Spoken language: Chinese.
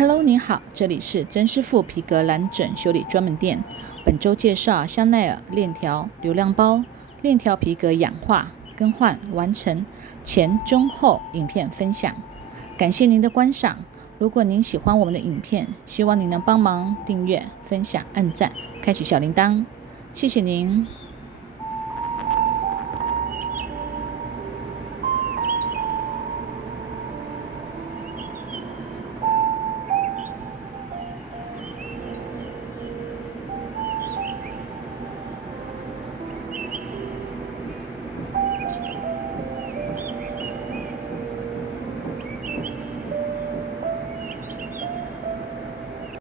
Hello，你好，这里是曾师傅皮革蓝枕修理专门店。本周介绍香奈儿链条流量包，链条皮革氧化更换完成前、中、后影片分享。感谢您的观赏。如果您喜欢我们的影片，希望您能帮忙订阅、分享、按赞、开启小铃铛，谢谢您。